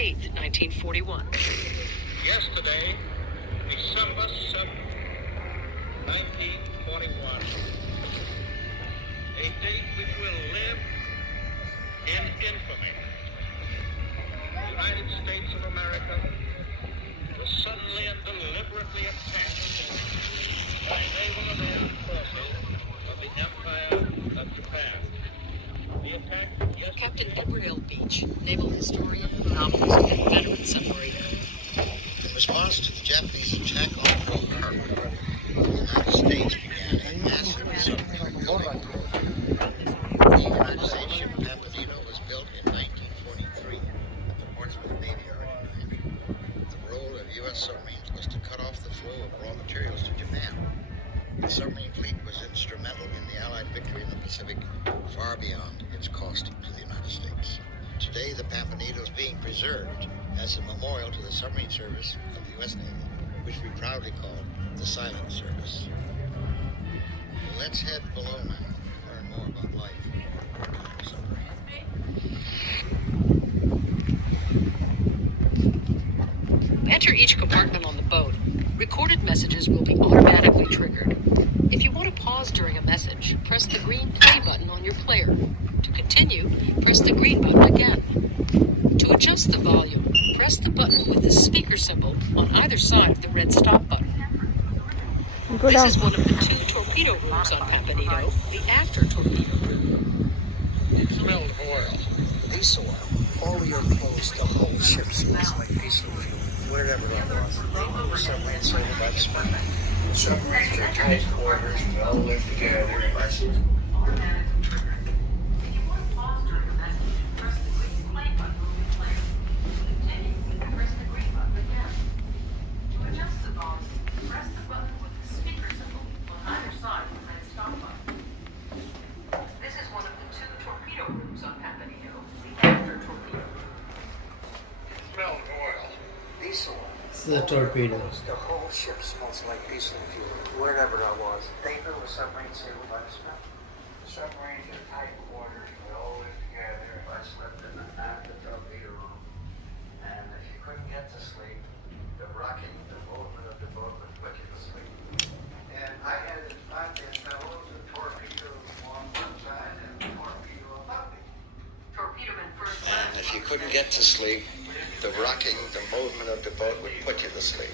8th, 1941. Yesterday, December 7th, 1941, a date which will live in infamy. The United States of America was suddenly and deliberately attacked by naval and air forces of the Empire of Japan. The attack yesterday... Captain Edward L. Beach, naval historian, novelist, and veteran submariner. In response to the Japanese attack on Pearl Harbor, the United States began a massive submarine building program. The United States ship Pampanito was built in 1943 at the Portsmouth Navy Yard in New Hampshire. The role of U.S. submarines was to cut off the flow of raw materials to Japan. The submarine fleet was instrumental in the Allied victory in the Pacific, far beyond its cost to the United States. Today, the Pampanito is being preserved as a memorial to the submarine service of the U.S. Navy, which we proudly call the Silent Service. Let's head below now and learn more about life on a submarine. Enter each compartment on the boat. Recorded messages will be automatically triggered. If you want to pause during a message, press the green play button on your player. To continue, press the green button again. To adjust the volume, press the button with the speaker symbol on either side of the red stop button. This is one of the 2 torpedo rooms on Pampanito, the after torpedo room. It smelled oil. Diesel oil. All your clothes, the whole ship smells like diesel fuel. Wherever that was, they were submarine served by the smoke. The submarines are tight quarters, we all live together. The torpedoes. The whole ship smells like diesel fuel. Wherever I was, they knew a submarine sailed by the smell. The submarines are tight quarters. We all live together. I slept in the after torpedo room, and if you couldn't get to sleep, the rocking, the movement of the boat would put you to sleep. And I had this 5-man fellows, a torpedo on one side and a torpedo above me. Torpedoman first class. And if you couldn't get to sleep, the rocking, the movement of the boat would put you to sleep.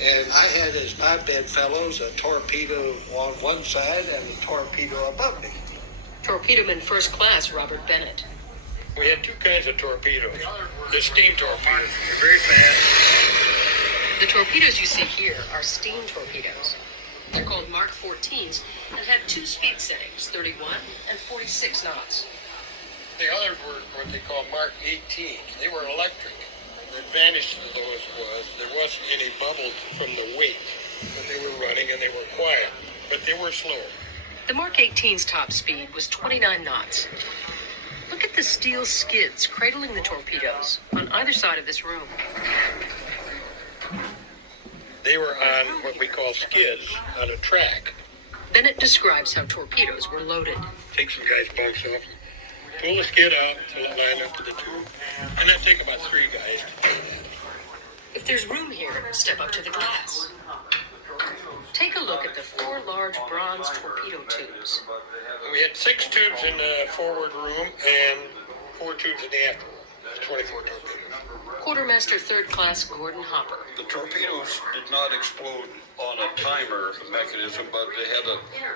And I had as my bedfellows a torpedo on one side and a torpedo above me. Torpedoman first class Robert Bennett. We had 2 kinds of torpedoes. The steam torpedoes were very fast. The torpedoes you see here are steam torpedoes. They're called Mark 14s and have 2 speed settings, 31 and 46 knots. The others were what they call Mark 18. They were electric. The advantage to those was there wasn't any bubbles from the wake when they were running, and they were quiet, but they were slower. The Mark 18's top speed was 29 knots. Look at the steel skids cradling the torpedoes on either side of this room. They were on what we call skids on a track. Bennett describes how torpedoes were loaded. Take some guys' bunks off, pull the skid out until it lined up to the tube, and then take about 3 guys to do that. If there's room here, step up to the glass. Take a look at the 4 large bronze torpedo tubes. We had 6 tubes in the forward room and 4 tubes in the after room. That's 24 torpedoes. Quartermaster Third Class Gordon Hopper. The torpedoes did not explode on a timer mechanism, but they had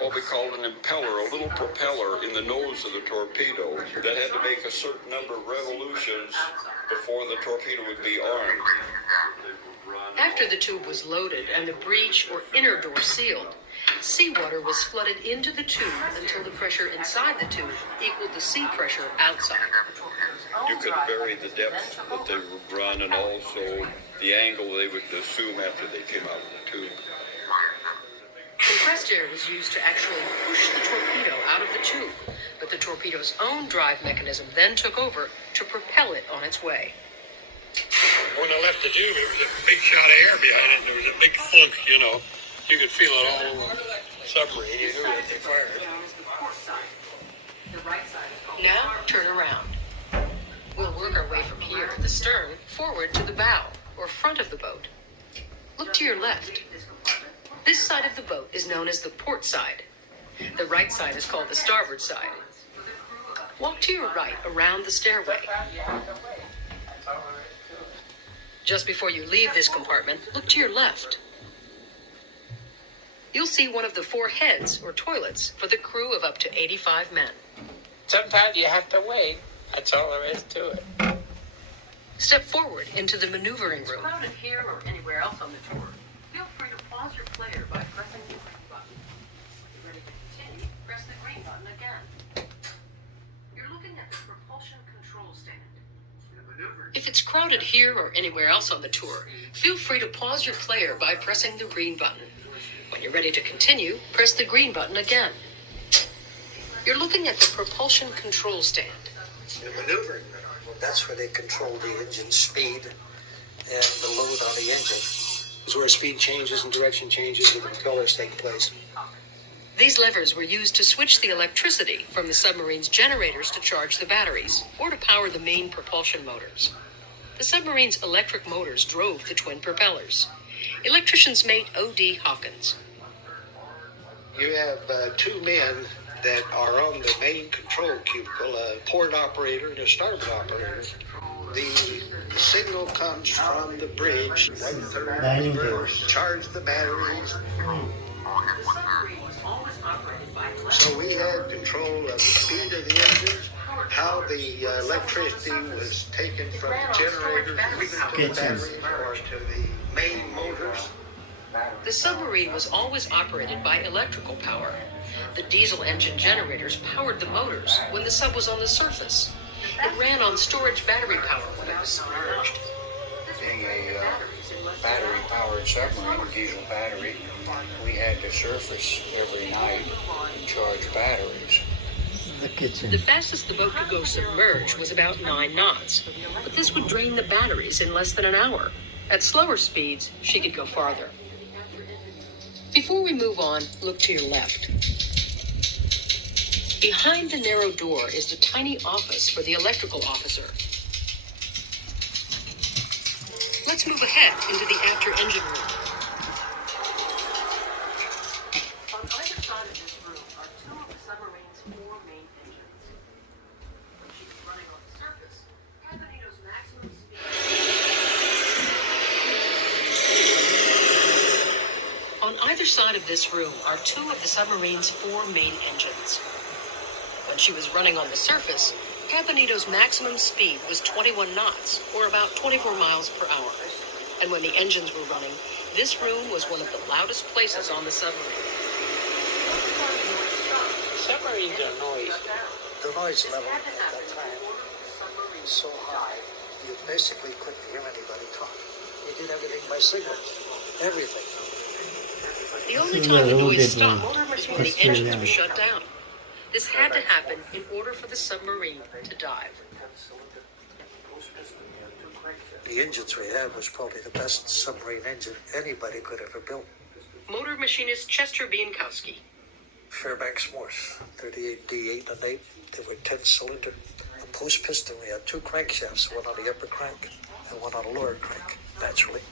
what we called an impeller, a little propeller in the nose of the torpedo that had to make a certain number of revolutions before the torpedo would be armed. After the tube was loaded and the breech or inner door sealed, seawater was flooded into the tube until the pressure inside the tube equaled the sea pressure outside. You could vary the depth that they would run and also the angle they would assume after they came out of the tube. Compressed air was used to actually push the torpedo out of the tube, but the torpedo's own drive mechanism then took over to propel it on its way. When I left the tube, there was a big shot of air behind it, and there was a big thunk, you know. You could feel it all over the submarine. You knew that they fired. Now, turn around. We'll work our way from here, the stern, forward to the bow, or front of the boat. Look to your left. This side of the boat is known as the port side. The right side is called the starboard side. Walk to your right around the stairway. Just before you leave this compartment, look to your left. You'll see one of the 4 heads, or toilets, for the crew of up to 85 men. Sometimes you have to wait. That's all there is to it. Step forward into the maneuvering room. Crowded here or anywhere else on the tour, feel free to pause your player by pressing the green button. When you're ready to continue, press the green button again. You're looking at the propulsion control stand. If it's crowded here or anywhere else on the tour, feel free to pause your player by pressing the green button. When you're ready to continue, press the green button again. You're looking at the propulsion control stand. The maneuvering, that's where they control the engine speed and the load on the engine. Is where speed changes and direction changes and the propellers take place. These levers were used to switch the electricity from the submarine's generators to charge the batteries, or to power the main propulsion motors. The submarine's electric motors drove the twin propellers. Electrician's mate O.D. Hawkins. You have 2 men that are on the main control cubicle, a port operator and a starboard operator. The signal comes from the bridge, 1/3 reverse, charge the batteries. So we had control of the speed of the engine, how the electricity was taken from the generators, either to the batteries or to the main motors. The submarine was always operated by electrical power. The diesel engine generators powered the motors when the sub was on the surface. It ran on storage battery power when it was submerged. Being a battery-powered submarine, diesel battery, we had to surface every night and charge batteries. The fastest the boat could go submerged was about 9 knots, but this would drain the batteries in less than an hour. At slower speeds, she could go farther. Before we move on, look to your left. Behind the narrow door is the tiny office for the electrical officer. Let's move ahead into the after engine room. On either side of this room are 2 of the submarine's 4 main engines. When she was running on the surface, Pampanito's maximum speed. On either side of this room are 2 of the submarine's 4 main engines. When she was running on the surface, Pampanito's maximum speed was 21 knots, or about 24 miles per hour. And when the engines were running, this room was one of the loudest places on the submarine. Submarines are noisy. The noise level at that time was so high, you basically couldn't hear anybody talk. You did everything by signals. Everything. The only time the noise stopped was when the engines were shut down. This had to happen in order for the submarine to dive. The engines we had was probably the best submarine engine anybody could ever build. Motor machinist Chester Bienkowski. Fairbanks Morse, 38D 8 and 8. They were 10-cylinder. A post piston, we had 2 crankshafts, one on the upper crank and one on the lower crank, naturally.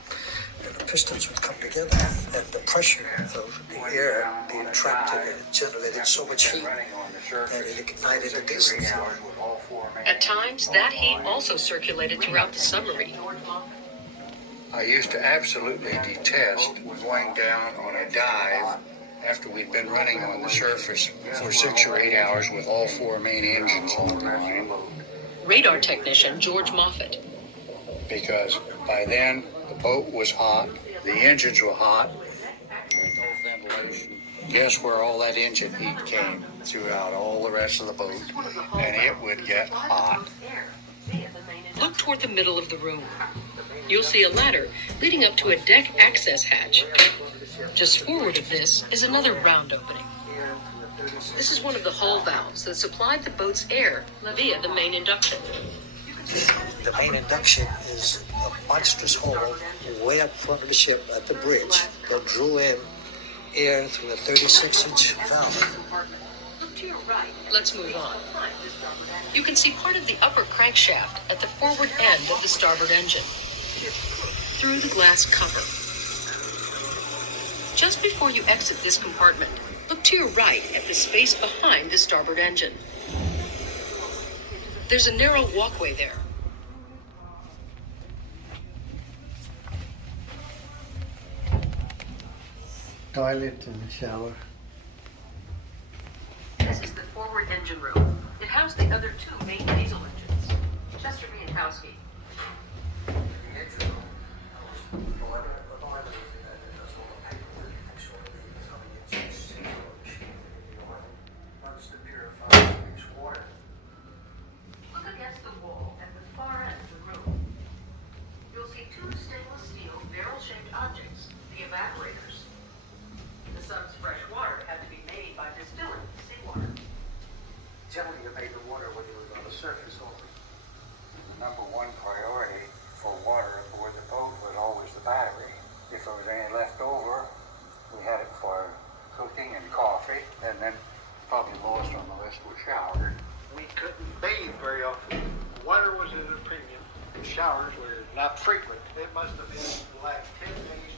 And the pistons would come together, and the pressure of the air being trapped in it generated so much heat that it ignited the diesel. At times, that heat also circulated throughout the submarine. I used to absolutely detest going down on a dive after we'd been running on the surface for 6 or 8 hours with all 4 main engines online. Radar technician George Moffat. Because by then, the boat was hot, the engines were hot, there's no ventilation. Guess where all that engine heat came? Throughout all the rest of the boat, and it would get hot. Look toward the middle of the room. You'll see a ladder leading up to a deck access hatch. Just forward of this is another round opening. This is one of the hull valves that supplied the boat's air via the main induction. The main induction is a monstrous hole way up front of the ship at the bridge that drew in air through a 36-inch valve. to your right. Let's move on. You can see part of the upper crankshaft at the forward end of the starboard engine, through the glass cover. Just before you exit this compartment, look to your right at the space behind the starboard engine. There's a narrow walkway there. Toilet and a shower. This is the forward engine room. It housed the other two main diesel engines. Chester Miankowski. Look against the wall at the far end of the room. You'll see two stainless steel barrel-shaped objects, the evaporators. The sub's fresh water had to be made by distilling seawater. Generally, you made the water when you was on the surface only. The number one priority for water aboard the boat was always the battery. If there was any left over, we had it for cooking and coffee, and then probably lowest on the list was shower. We couldn't bathe very often. Water was at a premium. Showers were not frequent. It must have been like 10 days